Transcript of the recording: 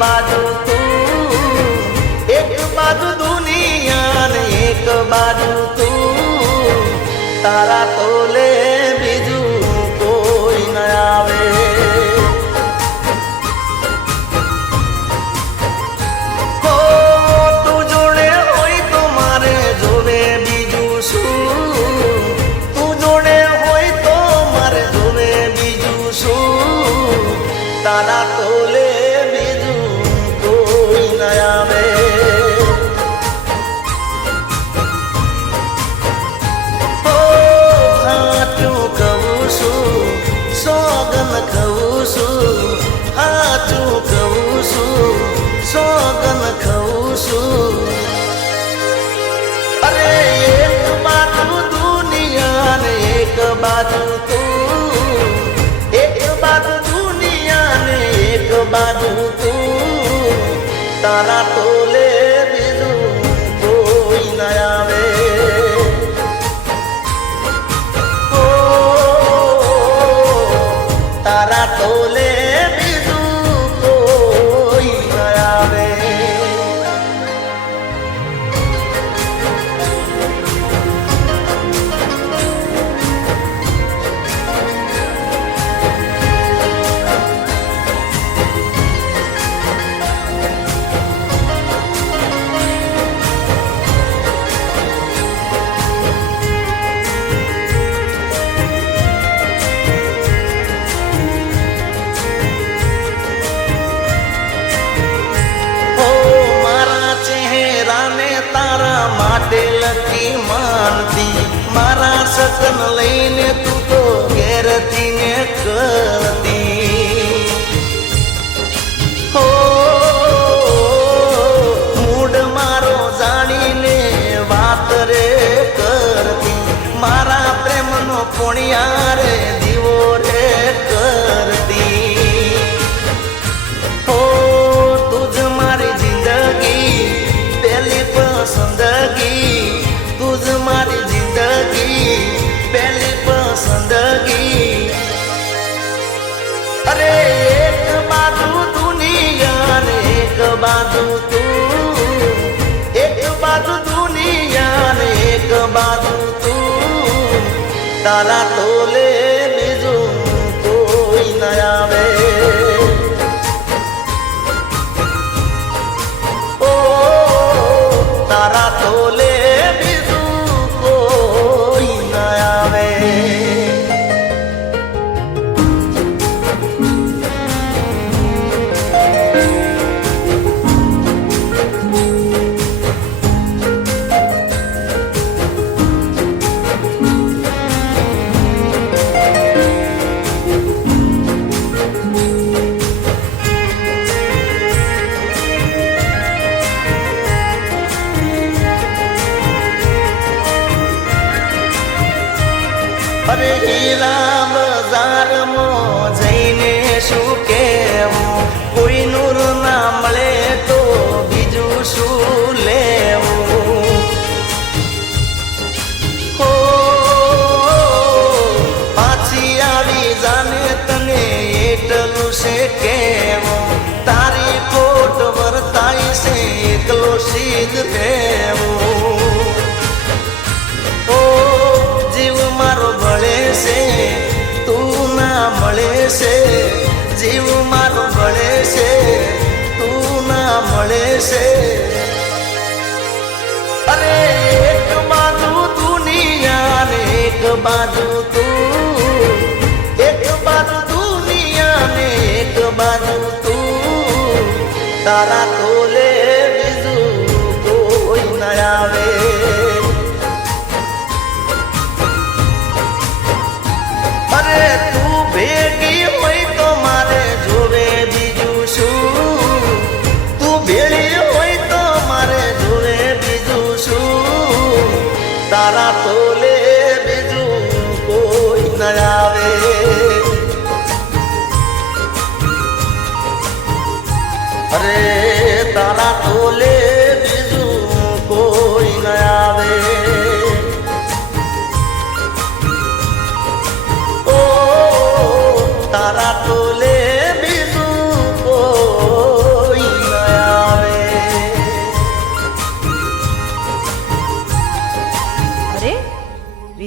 બાજુ તું, એક બાજુ દુનિયા ને એક બાજુ તું, તારા તોલે બીજું કોઈ ન આવે. હો તું જોડે હોય તો મારે જોવે બીજું શું, તું જોડે હોય તો મારે જોવે બીજું શું, તારા તોલે બીજું કોઈ ન આવે. સોગન ખવું છું, હાચું કહું છું, સોગન ખવું છું. અરે એક બાજુ દુનિયા ને એક બાજુ તું, એક બાજુ દુનિયા ને એક બાજુ તું, તારા તોલે બીજું કોઈ ન આવે. તારા તોલે બીજું કોઈ ન આવે. તારા માટે લકી માનતી, મારા સકન લઈને તું તો ઘેરથી ને કરતી. હો મૂડ મારો જાણીને વાત રે કરતી, મારા પ્રેમનો પોણિયા રે દીવો રે કરતી. હો તુજ મારી જિંદગી પહેલી પસંદગી, તુજ મારી જિંદગી પહેલી પસંદગી. અરે એક બાજુ દુનિયા ને એક બાજુ તું, એક બાજુ દુનિયા ને એક બાજુ તું, તારા તોલે બીજું કોઈ ન આવે. તારા તોલે બીજું કોઈ ન આવે. અરે હીરા બજારમાં જઈને શું કહેવું, કોઈ નૂર ના મળે તો બીજું શું લેવું. હો પાછી આવી જાને તને એટલું છે કહેવું, તારી ખોટ વર્તાય છે એકલો સીધ રહેવું. જીવ મારો ભળે છે તું ના મળે છે, જીવ મારો ભળે છે તું ના મળે છે. અરે એક બાજુ દુનિયા ને એક બાજુ તું, એક બાજુ દુનિયા ને એક બાજુ તું, તારા તોલે બીજું કોઈ ન આવે. અરે તું ભેગી હોય તો મારે જોવે બીજું શું, તું ભેળી હોય તો મારે જોવે બીજું શું, તારા તોલે બીજું કોઈ ન આવે. અરે તારા તોલે બીજું કોઈ ન આવે. તારા તો